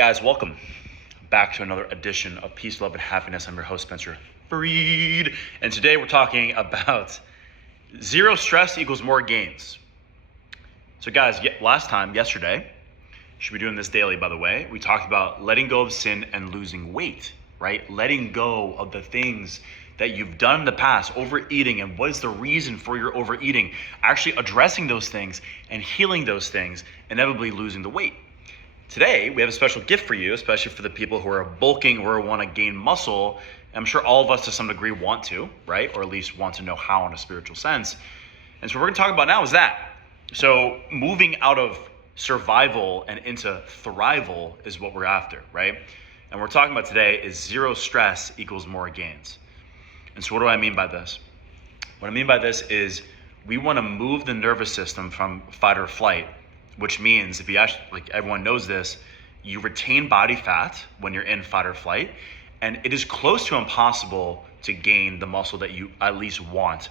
Guys, welcome back to another edition of Peace, Love, and Happiness. I'm your host, Spencer Freed, and today we're talking about zero stress equals more gains. So guys, yesterday, should be doing this daily, by the way, we talked about letting go of sin and losing weight, right? Letting go of the things that you've done in the past, overeating, and what is the reason for your overeating, actually addressing those things and healing those things, inevitably losing the weight. Today, we have a special gift for you, especially for the people who are bulking or want to gain muscle. I'm sure all of us to some degree want to, right? Or at least want to know how in a spiritual sense. And so what we're going to talk about now is that. So moving out of survival and into thrival is what we're after, right? And what we're talking about today is zero stress equals more gains. And so what do I mean by this? What I mean by this is we want to move the nervous system from fight or flight, which means if you actually, like everyone knows this, you retain body fat when you're in fight or flight, and it is close to impossible to gain the muscle that you at least want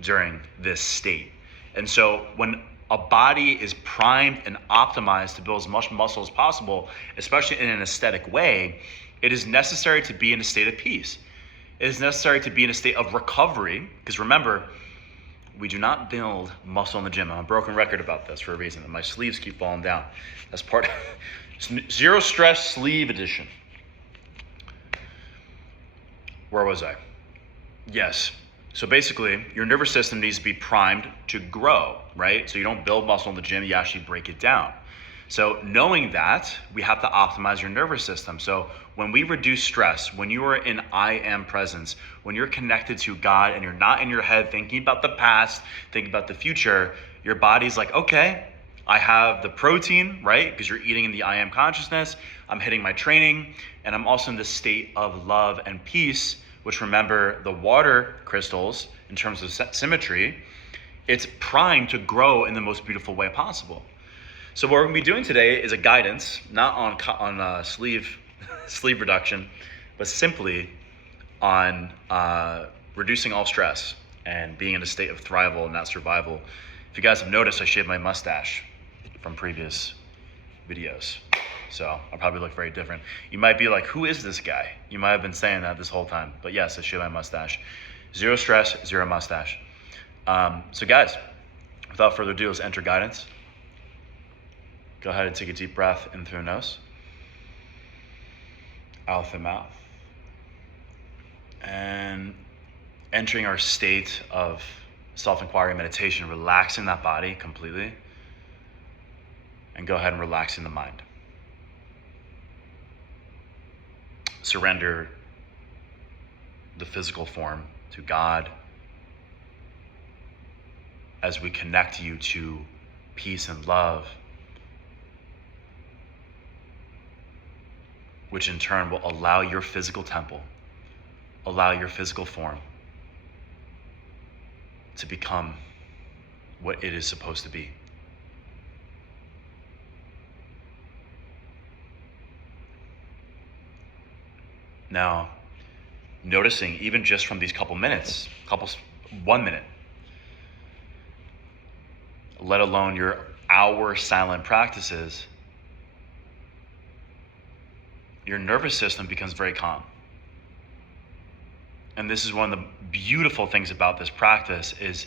during this state. And so when a body is primed and optimized to build as much muscle as possible, especially in an aesthetic way, it is necessary to be in a state of peace. It is necessary to be in a state of recovery, because remember, we do not build muscle in the gym. I'm a broken record about this for a reason. My sleeves keep falling down. That's part of Zero Stress Sleeve Edition. Where was I? Yes. So basically, your nervous system needs to be primed to grow, right? So you don't build muscle in the gym, you actually break it down. So knowing that, we have to optimize your nervous system. So when we reduce stress, when you are in I am presence, when you're connected to God and you're not in your head thinking about the past, thinking about the future, your body's like, okay, I have the protein, right? Because you're eating in the I am consciousness. I'm hitting my training, and I'm also in the state of love and peace, which remember the water crystals in terms of symmetry, it's primed to grow in the most beautiful way possible. So what we're going to be doing today is a guidance, not on sleeve reduction, but simply on reducing all stress and being in a state of thrival and not survival. If you guys have noticed, I shaved my mustache from previous videos, so I'll probably look very different. You might be like, who is this guy? You might have been saying that this whole time, but yes, I shaved my mustache. Zero stress, zero mustache. So guys, without further ado, let's enter guidance. Go ahead and take a deep breath in through the nose, out through the mouth, and entering our state of self-inquiry meditation, relaxing that body completely, and go ahead and relaxing the mind. Surrender the physical form to God as we connect you to peace and love, which in turn will allow your physical temple, allow your physical form to become what it is supposed to be. Now, noticing even just from these couple minutes, 1 minute, let alone your hour silent practices, your nervous system becomes very calm. And this is one of the beautiful things about this practice is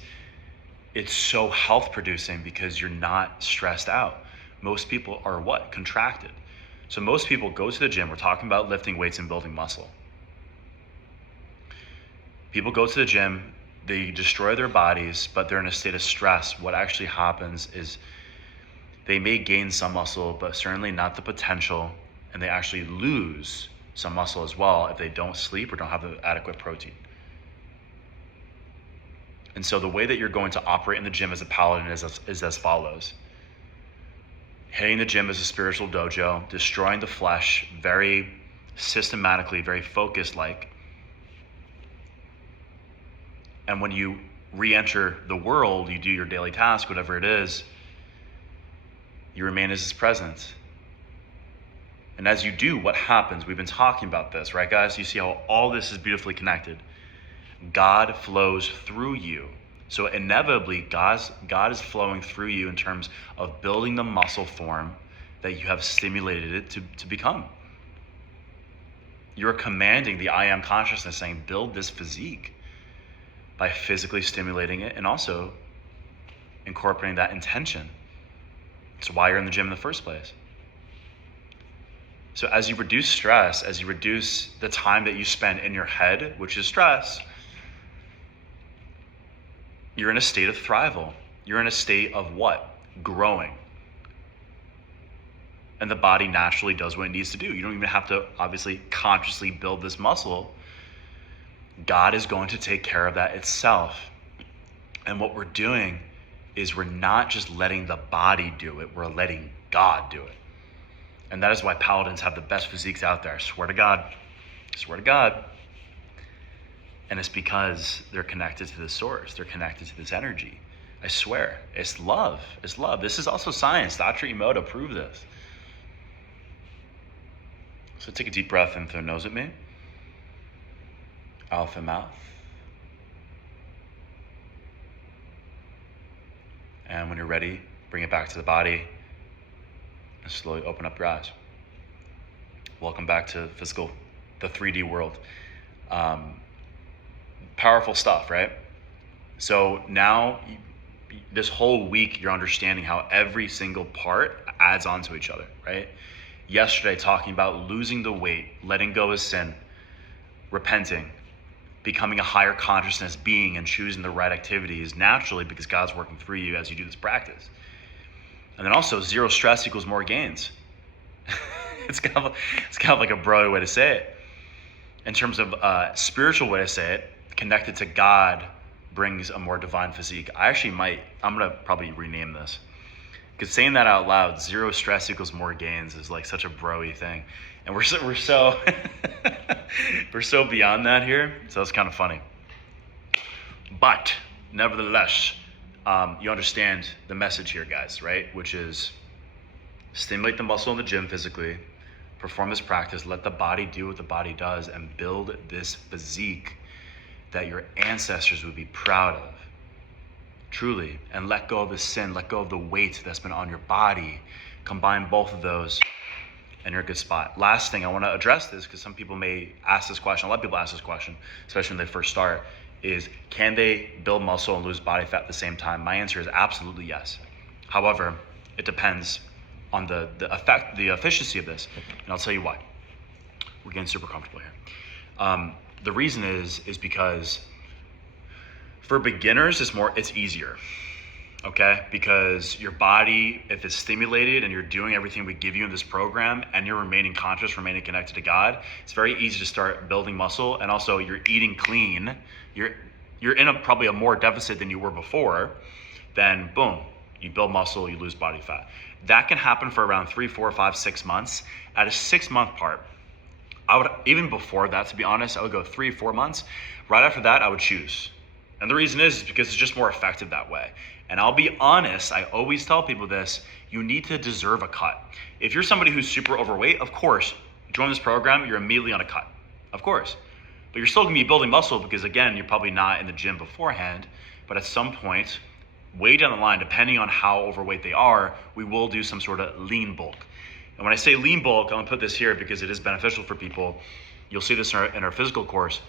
it's so health producing because you're not stressed out. Most people are what? Contracted. So most people go to the gym. We're talking about lifting weights and building muscle. People go to the gym, they destroy their bodies, but they're in a state of stress. What actually happens is they may gain some muscle, but certainly not the potential, and they actually lose some muscle as well if they don't sleep or don't have the adequate protein. And so the way that you're going to operate in the gym as a paladin is as follows. Hitting the gym as a spiritual dojo, destroying the flesh very systematically, very focused like. And when you re-enter the world, you do your daily task, whatever it is, you remain as his presence. And as you do, what happens? We've been talking about this, right, guys? You see how all this is beautifully connected. God flows through you. So inevitably, God is flowing through you in terms of building the muscle form that you have stimulated it to become. You're commanding the I am consciousness, saying, build this physique by physically stimulating it and also incorporating that intention. It's why you're in the gym in the first place. So as you reduce stress, as you reduce the time that you spend in your head, which is stress, you're in a state of thrival. You're in a state of what? Growing. And the body naturally does what it needs to do. You don't even have to obviously consciously build this muscle. God is going to take care of that itself. And what we're doing is we're not just letting the body do it, we're letting God do it. And that is why paladins have the best physiques out there. I swear to God. I swear to God. And it's because they're connected to the source. They're connected to this energy. I swear. It's love. It's love. This is also science. Dr. Emoto proved this. So take a deep breath in through the nose at me. Out through the mouth. And when you're ready, bring it back to the body and slowly open up your eyes. Welcome back to the 3D world. Powerful stuff, right? So now, this whole week, you're understanding how every single part adds on to each other, right? Yesterday, talking about losing the weight, letting go of sin, repenting, becoming a higher consciousness being and choosing the right activities naturally because God's working through you as you do this practice. And then also, zero stress equals more gains. It's kind of like a broad way to say it. In terms of spiritual way to say it, connected to God brings a more divine physique. I'm going to probably rename this. Because saying that out loud, zero stress equals more gains, is like such a bro-y thing. And we're so we're so beyond that here. So it's kind of funny. But nevertheless, you understand the message here, guys, right? Which is stimulate the muscle in the gym physically, perform this practice, let the body do what the body does, and build this physique that your ancestors would be proud of. Truly. And let go of the sin, let go of the weight that's been on your body. Combine both of those and you're in a good spot. Last thing, I want to address this because some people may ask this question. A lot of people ask this question, especially when they first start, is can they build muscle and lose body fat at the same time? My answer is absolutely yes. However, it depends on the efficiency of this. And I'll tell you why. We're getting super comfortable here. The reason is because for beginners, it's easier, okay? Because your body, if it's stimulated and you're doing everything we give you in this program and you're remaining conscious, remaining connected to God, it's very easy to start building muscle. And also you're eating clean. You're in probably a more deficit than you were before. Then boom, you build muscle, you lose body fat. That can happen for around 3, 4, 5, 6 months. At a 6-month part, I would, even before that, to be honest, I would go 3, 4 months. Right after that, I would choose. And the reason is because it's just more effective that way. And I'll be honest, I always tell people this, you need to deserve a cut. If you're somebody who's super overweight, of course, join this program, you're immediately on a cut, of course. But you're still gonna be building muscle because again, you're probably not in the gym beforehand, but at some point, way down the line, depending on how overweight they are, we will do some sort of lean bulk. And when I say lean bulk, I'm gonna put this here because it is beneficial for people. You'll see this in our physical course,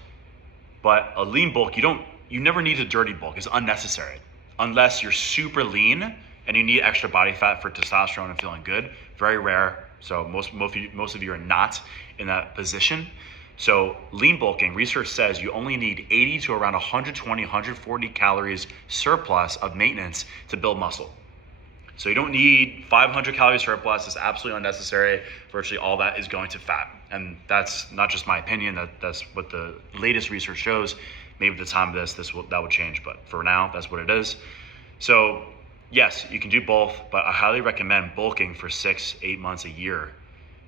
but a lean bulk, you never need a dirty bulk. It's unnecessary unless you're super lean and you need extra body fat for testosterone and feeling good. Very rare. So most of you are not in that position. So lean bulking, research says you only need 80 to around 120, 140 calories surplus of maintenance to build muscle. So you don't need 500 calories surplus. It's absolutely unnecessary. Virtually all that is going to fat. And that's not just my opinion. That's what the latest research shows. Maybe at the time of that would change, but for now, that's what it is. So yes, you can do both, but I highly recommend bulking for 6, 8 months, a year.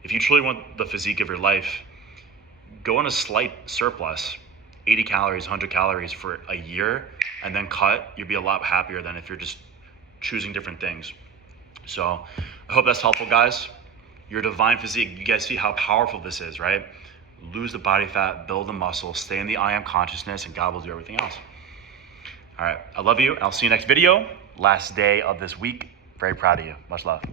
If you truly want the physique of your life, go on a slight surplus, 80 calories, 100 calories for a year, and then cut. You'll be a lot happier than if you're just choosing different things. So I hope that's helpful, guys. Your divine physique, you guys see how powerful this is, right? Lose the body fat, build the muscle, stay in the I am consciousness, and God will do everything else. All right, I love you. I'll see you next video. Last day of this week. Very proud of you. Much love.